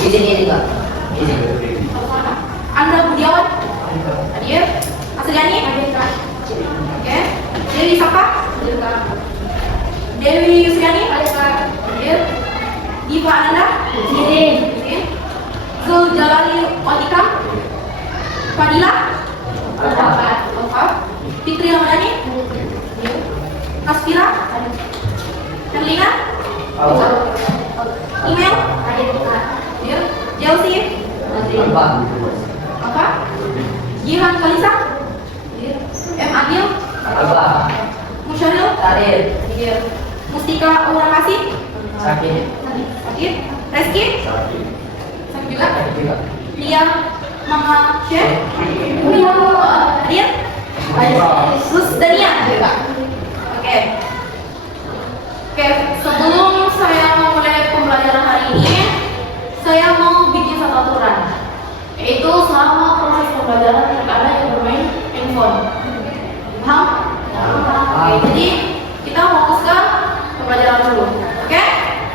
Di sini juga. Di sini. Andra Budiawan. Hadir. Asliani. Oke. Dewi Sapa. Dewi Yusriani. Hadir. Diva Ananda. Hadir. Zul Jalali Otika. Fadila. Fitri Ramadhani. Kasfira. Herlina. Email. Hadir. Jelsi. Apa? Jihan Kalisa. M. Adil. Musyaril. Mustika Aura Kasih. Sakit. Reski. Sakit juga. Lia Mama Syekh. Hadir. Rusdania juga. Oke, sebelum saya memulai pembelajaran hari ini, saya mau bikin satu aturan, yaitu selama proses pembelajaran tidak ada yang bermain handphone. Paham? Oke, jadi kita fokus ke pembelajaran dulu. Oke?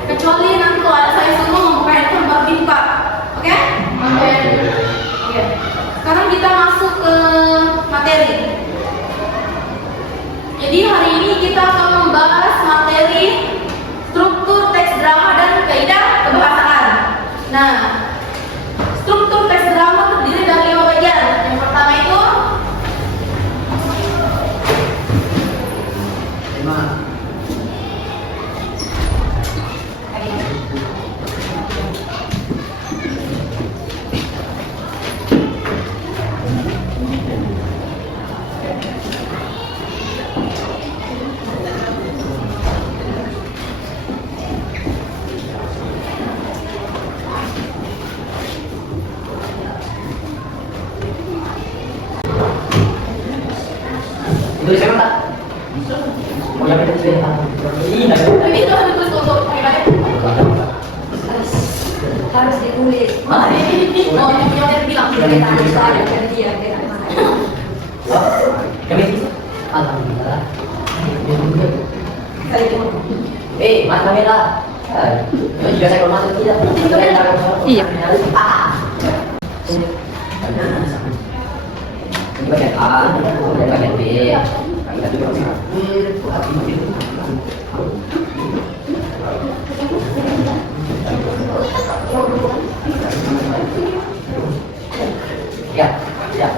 Kecuali nanti kalau ada saya suruh membuka handphone baru dibuka. Oke? Oke. Sekarang kita masuk ke materi. Jadi hari ini kita akan membahas materi struktur teks drama dan kaidah kebahasaan. Nah, struktur teks drama terdiri dari 5 bagian. Yang pertama itu Tulis saya tak? Oh ya betul saya. tapi itu harus ditulis untuk Harus ditulis. Oh, yang bilang Kita harus ada kerja. Kami alhamdulillah. Mas kamera. Juga saya kalau masuk tidak. Iya. Ini bagian A, ini bagian B. Ya, ya.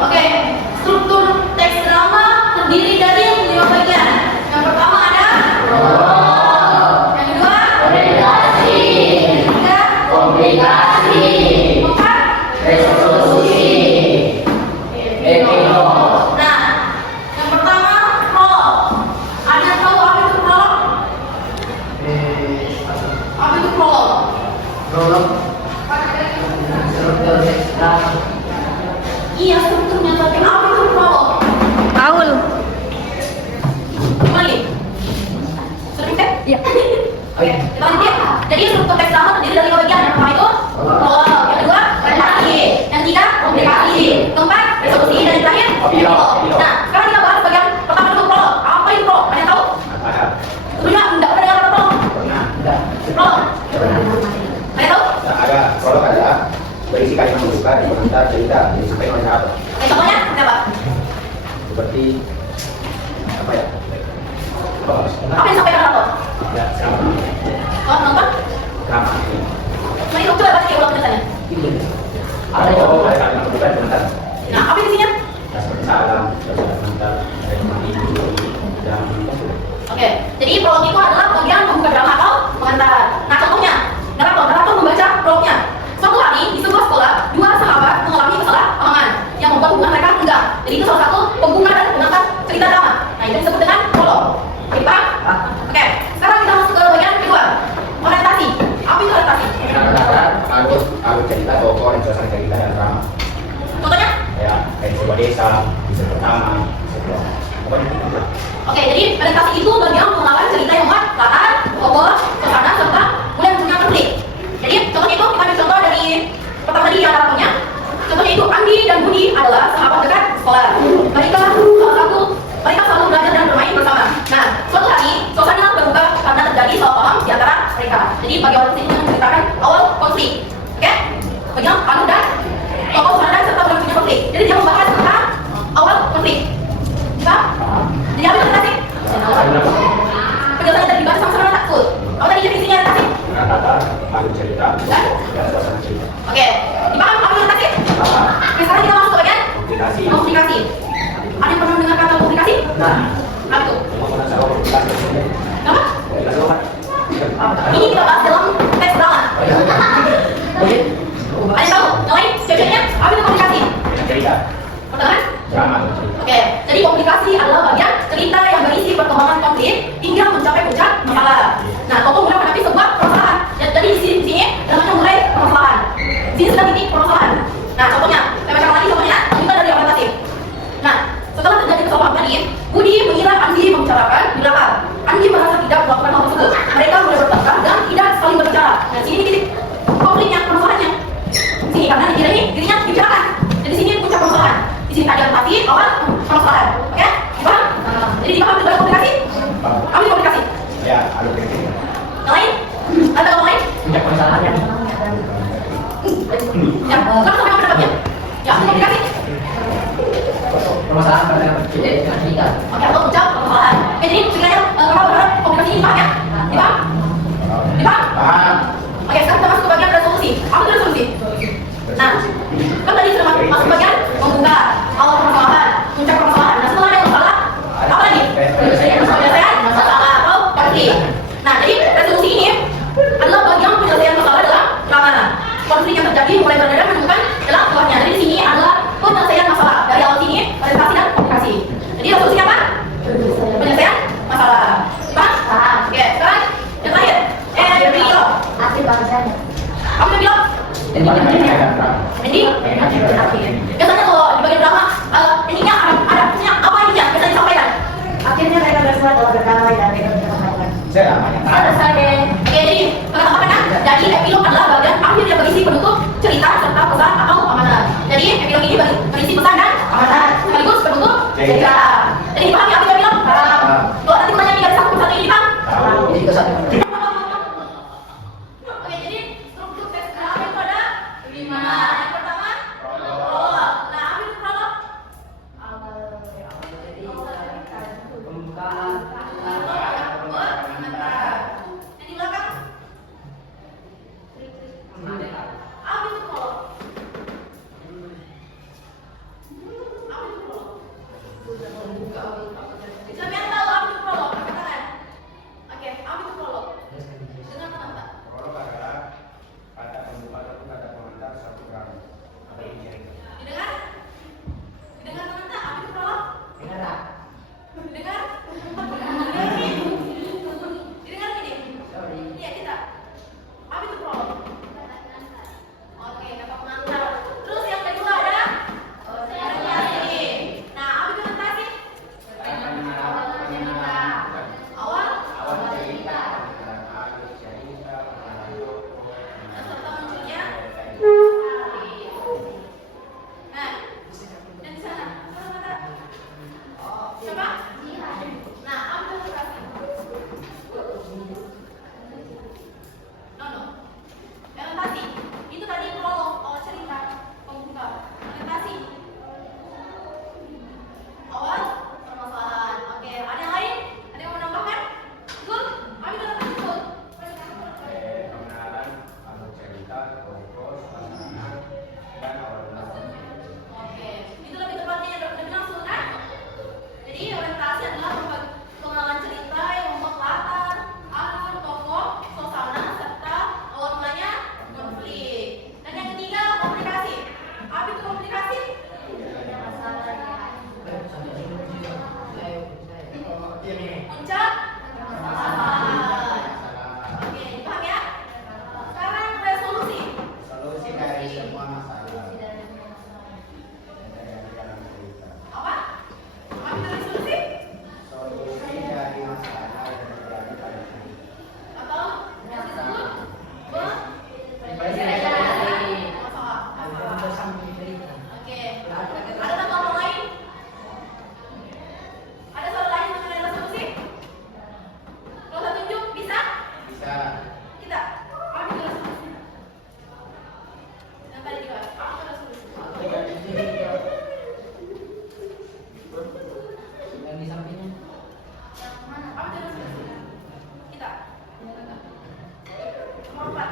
Oke, struktur teks drama terdiri dari 5 bagian. Yang pertama ada prolog. Yang kedua orientasi. Ketiga komplikasi. Keempat resolusi. Epilog. Nah, yang pertama prolog. Ada tahu apa itu prolog? Apa itu prolog? Prolog. Struktur teks drama. Iya, strukturnya, tapi apa itu prolog? Paul. Kembali. Sering kan? Iya. Oke, kita lanjut ya. Jadi struktur teks drama terdiri dari 5 bagian. Yang pertama itu prolog, yang kedua orientasi, yang ketiga komplikasi, keempat resolusi, dan yang terakhir epilog. Nah, sekarang kita bahas bagian pertama dulu prolog. Apa itu prolog? Ada yang tahu? Sebelumnya enggak pernah dengar kata prolog. Prolog. Ada yang tahu? Ada prolog ada berisi kalimat pembuka dan pengantar cerita yang disampaikan oleh sahabat. Oke, contohnya apa? Seperti apa ya? Apa yang disampaikan Rato? Ya, sama. Oh, nonton? Sama. Nah, itu coba baca ulang tulisannya. Ada yang kalimat pembuka dan pengantar. Nah, apa isinya? Ya, seperti salam, pengantar, dan Oke, jadi prolog itu adalah bagian pembuka drama atau pengantar. Nah, contohnya, Narator membaca prolognya. Suatu hari di sebuah sekolah, 2 sahabat mengalami kesalahpahaman yang membuat hubungan mereka renggang. Jadi itu salah satu pembuka dan pengantar cerita drama. Nah, itu disebut dengan prolog. Oke, paham? Oke, sekarang kita masuk ke bagian kedua, orientasi. Apa itu orientasi? alur cerita, tokoh, dan suasana cerita dan drama. Contohnya? Ya, kayak sebuah desa, desa pertama, sebuah Oke, jadi orientasi itu bagian pengenalan cerita yang muat, latar, tokoh, suasana, serta bagi awal konflik yang menceritakan awal konflik. Oke? Bagian anu dan tokoh peran serta berlakunya konflik. Jadi dia membahas tentang awal konflik. Bisa? Jadi apa yang kasih? Penjelasannya tadi dibahas sama-sama takut. Apa tadi definisinya kasih? Kata-kata, alur cerita, Dan? dan suasana cerita. Oke. Dipaham apa yang kasih? Oke, sekarang kita masuk ke bagian Komunikasi. komunikasi. Ada yang pernah mendengar kata komunikasi? Nah, Apa itu? Pembangunan sebuah komunikasi. Apa? Komunikasi apa? Ini kita bahas dalam teks drama. oke. Ada yang tahu? Yang lain? Contohnya, apa itu komunikasi? Cerita. Pertama? Drama. Cerita. Oke, jadi komunikasi adalah bagian cerita yang berisi perkembangan konflik hingga mencapai puncak masalah. Nah, tokoh mulai menghadapi sebuah permasalahan. Jadi di sini namanya mulai permasalahan. Di sini sedang titik permasalahan. Nah, contohnya, saya bacakan lagi contohnya, kita dari orientasi. Nah, setelah terjadi kesalahan tadi, Budi mengira Andi membicarakan di belakang. Andi merasa tidak melakukan hal tersebut. Mereka mulai bertengkar dan tidak saling berbicara. Nah, sini titik konfliknya, permasalahannya. Sini karena dikira ini dirinya dibicarakan. Jadi sini puncak permasalahan. Di sini tadi orientasi, awal permasalahan. Oke? Dipaham? Jadi dipaham tentang komunikasi? Apa itu komunikasi? Ya, alur cerita. Yang lain? Ada yang lain? Puncak permasalahannya. Ya, kamu sampai apa pendapatnya? Ya, komunikasi. Permasalahan pada dengan cerita. Oke, atau puncak permasalahan. Oke, jadi sebenarnya kamu berharap komunikasi ini dipaham ya? Dipaham? Dipaham? Paham. Oke, sekarang kita masuk ke bagian resolusi. Apa itu resolusi? Nah, kan tadi sudah masuk bagian membuka awal permasalahan, puncak permasalahan. Nah, setelah ada masalah, apa lagi? Penyelesaian masalah atau konflik. Nah, jadi resolusi ini adalah bagian penyelesaian masalah dalam penanganan konflik yang terjadi mulai dari menemukan dalam keluarnya. Jadi di sini adalah penyelesaian masalah dari awal sini, orientasi dan komunikasi. Jadi resolusi apa? Penyelesaian masalah. Paham? Oke, sekarang yang terakhir. Bilang. Akhir bangsanya. Apa yang bilang? Jadi Jadi, biasanya kalau di bagian drama, ininya ada punya apa ininya? Biasanya disampaikan. Akhirnya mereka berdua telah berdamai dan mereka berdamai. Saya Ada saya. Oke, jadi apa kan? Jadi epilog adalah bagian akhir yang berisi penutup cerita serta pesan atau amanat. Jadi epilog ini berisi pesan dan amanat sekaligus penutup cerita. Jadi paham ya apa yang bilang? Kalau nanti pertanyaan dari satu persatu ini paham? Jadi kita satu. Oke, jadi struktur teks drama itu ada 5. Yang pertama, prolog. Nah, apa itu prolog? Pembukaan. Yang di belakang?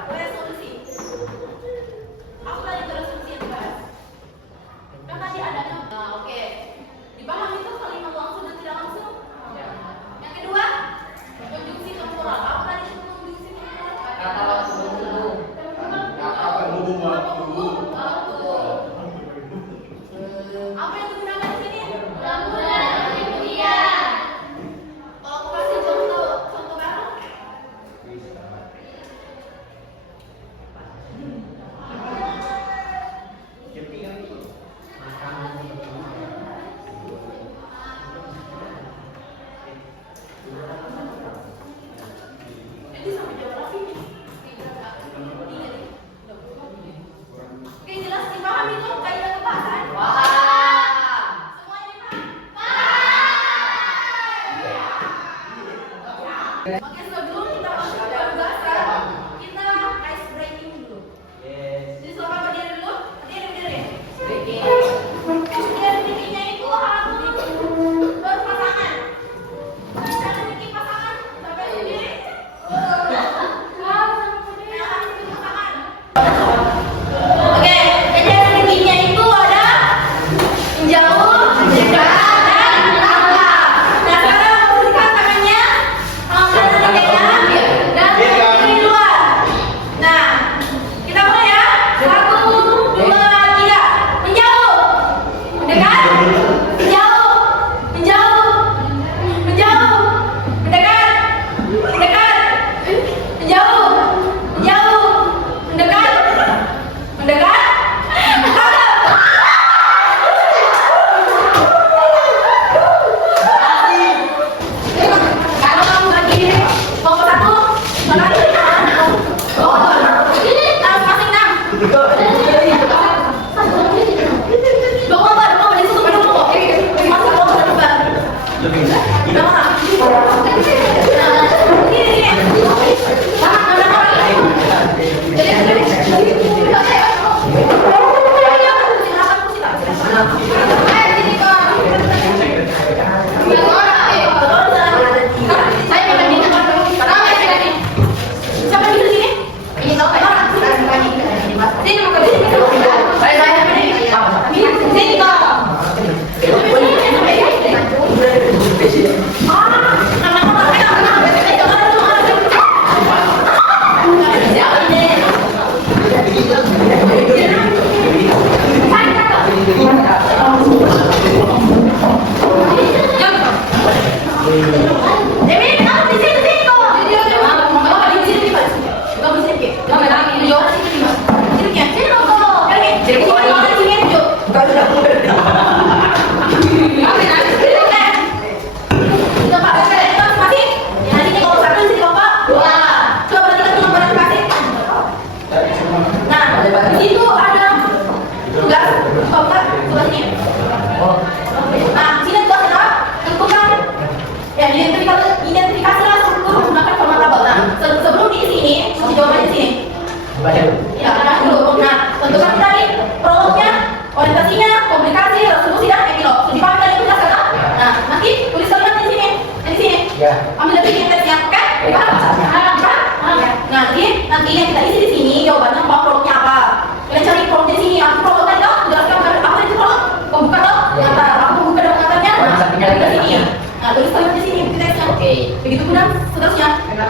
resolusi. Apa tadi itu resolusi yang dibahas? Kan tadi ada 6. Nah, oke. Dipahami itu kalimat langsung dan tidak langsung? Yang kedua, konjungsi temporal. Apa tadi itu konjungsi temporal? Kata langsung dulu. Kata penghubung waktu. Apa yang digunakan di sini? Lampuran kemudian. Kalau aku kasih contoh baru. Ini sama geografi nih. Oke, jelas dipahami itu kaidah kebahasan. Wah. Semuanya dipaham? Oke, sebelum kita masuk ke pembahasan, kita ice breaking dulu. Jadi silakan berdiri dulu. Berdiri. Breaking. Kemudian berdirinya itu harus berpasangan. Cara bikin pasangan sampai berdiri. Harus berpasangan. Oke, cara berdirinya itu ada menjauh, dekat, dan langkah. Nah, sekarang posisikan tangannya dan berdiri di luar. Nah, kita mulai ya. 1, 2, 3. Menjauh, mendekat, menjauh, menjauh, menjauh, mendekat, mendekat, menjauh, menjauh, mendekat, mendekat. Kalau kamu bagi kelompok 1, lagi. Ini masing 6. Dua kelompok di situ kelompok. Masuk kelompok kedua. Itu ada tugas kelompok tugasnya. Nah, sini tugas apa? Tentukan ya identifikasilah seluruh menggunakan format tabel. Nah, sebelum di sini, jawabannya di sini. Ya, ada dulu. Nah, tentukan tadi prolognya, orientasinya, komunikasi, resolusi dan epilog. Dipahami tadi tugas kata? Nah, nanti tulis kalimat di sini, di sini. Ambil detik tesnya, oke? Nah, nanti yang kita isi di sini jawabannya apa, prolognya apa? Kalian cari prolognya di sini. Aku prolog tadi dong, jelaskan apa itu prolog? Pembuka dong. Aku buka dong katanya. Nah, di sini. Nah, tulis kalimat di sini tesnya. Oke. Begitu pun dan seterusnya.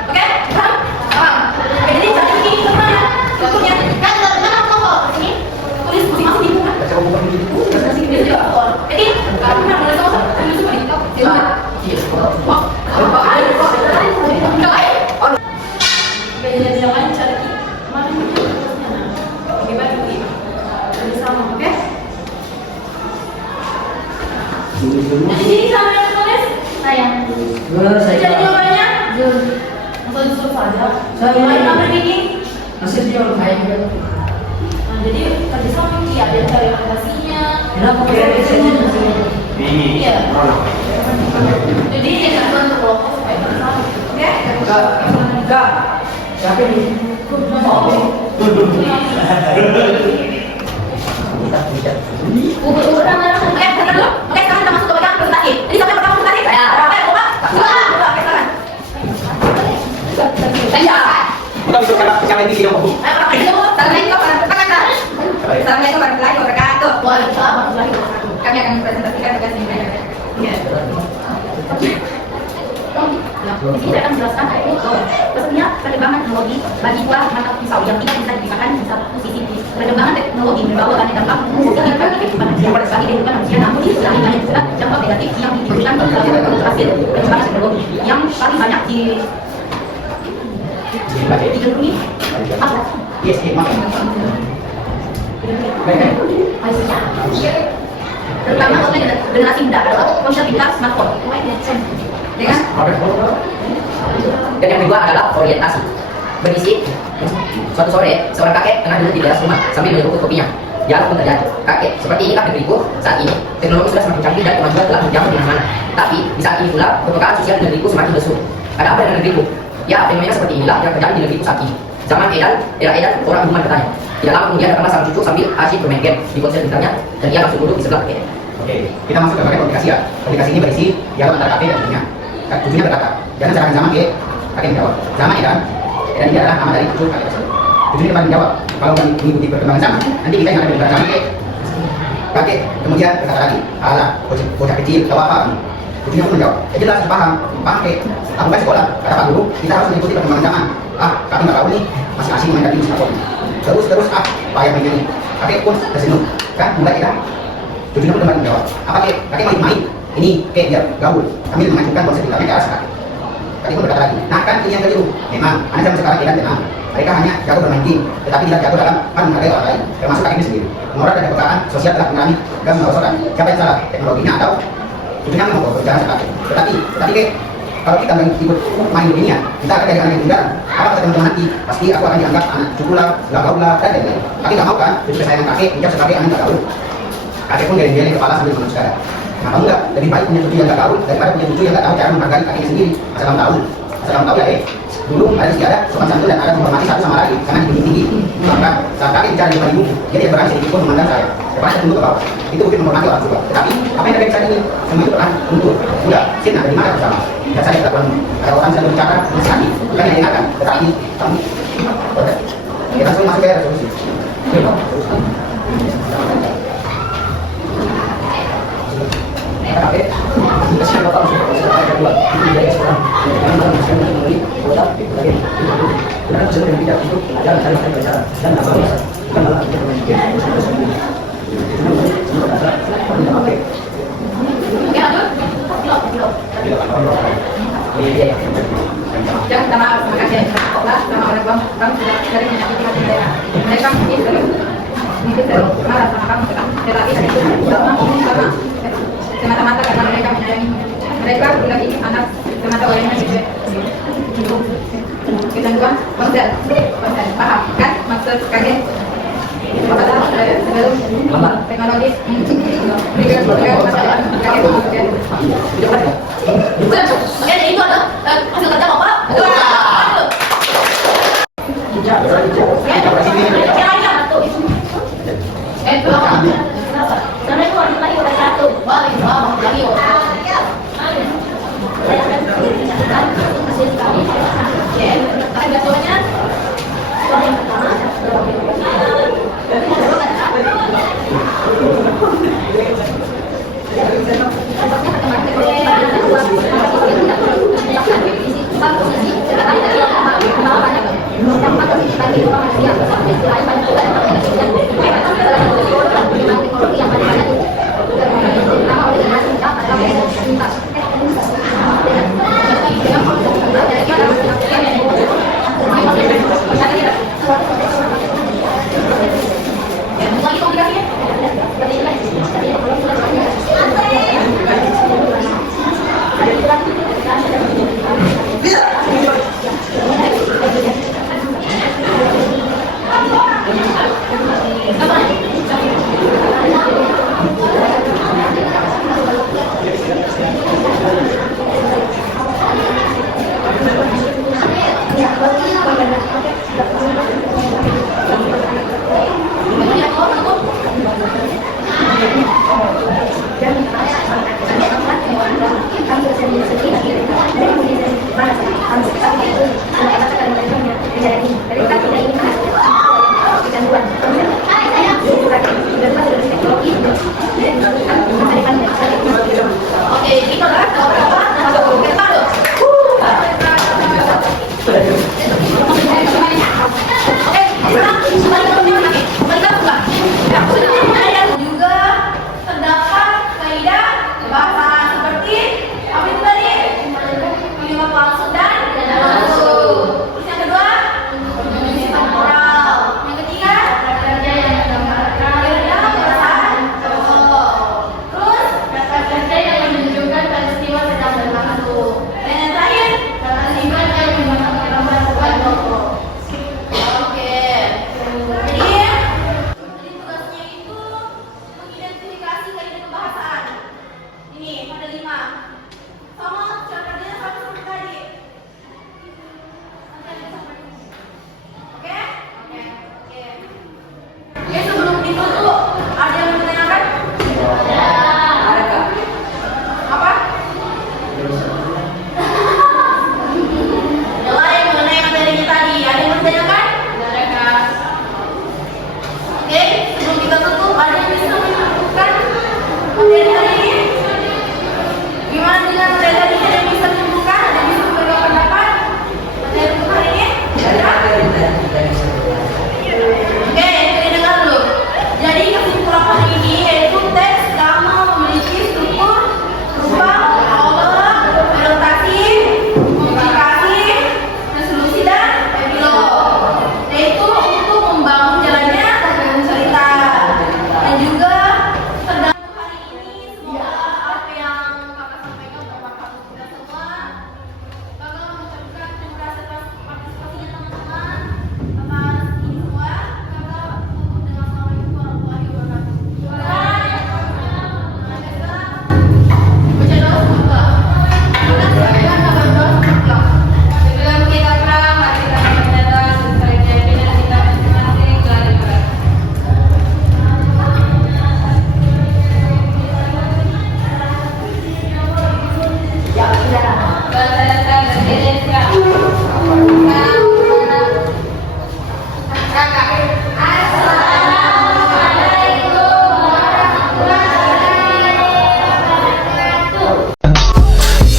Oke? Paham? Paham. Oke, jadi cari di sini sebenarnya. Contohnya, kan mana kelompok di sini? Tulis masing-masing di buku. Jadi, kalau kita mulai sama tulis semua di jadi jangan cari mana gimana begini jadi sama, oke? Jadi sini sama yang tulis saya. Jadi jawabannya langsung saja. Saya apa bikin? Masih dia kayak gitu. Nah, jadi tadi sama dia ada cari orientasinya. Kenapa kayak gitu? Iya. Jadi jangan bantu kelompok supaya bersama, oke? Enggak. Siapa ini? Oke, sekarang kita masuk ke bagian presentasi. Jadi siapa yang pertama presentasi? Saya. Oke, coba. Oke, sekarang. Bukan itu kalau ini tidak mau Di sini saya akan menjelaskan yaitu pesannya perkembangan teknologi bagi dua mata pisau yang tidak bisa digunakan di satu sisi. Perkembangan teknologi membawa banyak dampak positif bagi kehidupan manusia, namun lebih banyak juga dampak negatif yang ditimbulkan dalam hasil perkembangan teknologi yang paling banyak ditemui apa? Yes, makan. Terutama oleh generasi muda atau ponsel pintar smartphone dengan Dan yang kedua adalah orientasi. Berisi, suatu sore seorang kakek tengah duduk di teras rumah sambil menyeruput kopinya. Dialog pun terjadi. Kakek, seperti inikah negeriku saat ini? Teknologi sudah semakin canggih dan kemajuan telah menjamur di mana-mana. Tapi di saat ini pula kepekaan sosial di negeriku semakin lesu. Ada apa dengan negeriku? Ya, fenomena seperti inilah yang terjadi di negeriku saat ini. Zaman era edan, orang rumah bertanya. Tidak lama kemudian datanglah sang cucu sambil asyik bermain game di ponsel pintarnya dan ia langsung duduk di sebelah kakek. Oke, kita masuk ke bagian komunikasi ya. Komunikasi ini berisi dialog antara kakek dan cucunya. Cucunya berkata, jangan salahkan zaman kakek menjawab. Zaman edan ini adalah nama dari cucu kakek tersebut. Cucunya kembali menjawab, kalau nggak mengikuti perkembangan zaman, nanti kita yang akan berbicara zaman kakek kemudian berkata lagi, alah, bocah kecil, tahu apa? Cucunya pun menjawab, ya jelas, paham kek. Aku kan sekolah, kata Pak Guru, kita harus mengikuti perkembangan zaman. Kami nggak tahu nih, masih asing main di smartphone. Terus, payah begini. Kakek pun tersenyum, kan mulai kita. Cucunya pun kembali menjawab, apa kakek mau main? Ini biar gaul. Kami mengajukan konsep pintarnya ke arah kakek. Kakek pun berkata lagi, nah kan ini yang keliru. Memang, anak zaman sekarang tidak tenang. Mereka hanya jago bermain game, tetapi tidak jago dalam menghargai orang lain, termasuk kakeknya sendiri. Moral dan kepekaan sosial telah mengalami dan merosotkan. Siapa yang salah? Teknologinya atau cucunya mau berjalan sekali. Tetapi kalau kita ikut main beginian, kita akan jadi anak yang tinggal. Apa kata teman-teman nanti? Pasti aku akan dianggap anak cucu lah, gak gaul lah, dan lain-lain. Tapi nggak mau kan? Cucu kesayangan kakek, hijab sebagai anak gak gaul. Kakek pun geleng-geleng kepala sambil menunduk sekarang. Nah, kamu nggak lebih baik punya cucu yang gak gaul daripada punya cucu yang gak tahu cara menghargai kakeknya sendiri. Asal kamu tahu ya dulu ada istiadah sopan santun dan ada menghormati satu sama lain karena tinggi tinggi. Maka saat kakek bicara di depan ibu, dia tidak berani sedikit pun memandang saya. Depan saya tunduk ke bawah. Itu mungkin menghormati orang tua. Tetapi apa yang terjadi saat ini semua itu pernah luntur. Udah, sini ada di mana bersama. Dan saya tidak pernah ada orang sedang berbicara sakit, bukan yang dengarkan. Tetapi kamu, kita langsung masuk ke resolusi. Jangan minta maaf sama kalian, sekolah sama orang tua kamu sudah dari menyakiti hati mereka mungkin marah sama kamu, tetapi itu tidak mampu sama semata-mata karena mereka menyayangi mereka tidak ingin anak semata wayangnya juga. Kita dua konsen paham kan maksud kalian? Sebelum teknologi itu ada hasil kerja bapak. Karena itu orang lagi udah satu, balik lagi. Ada jadwalnya. Yang pertama.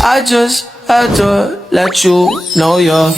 I just had to let you know you're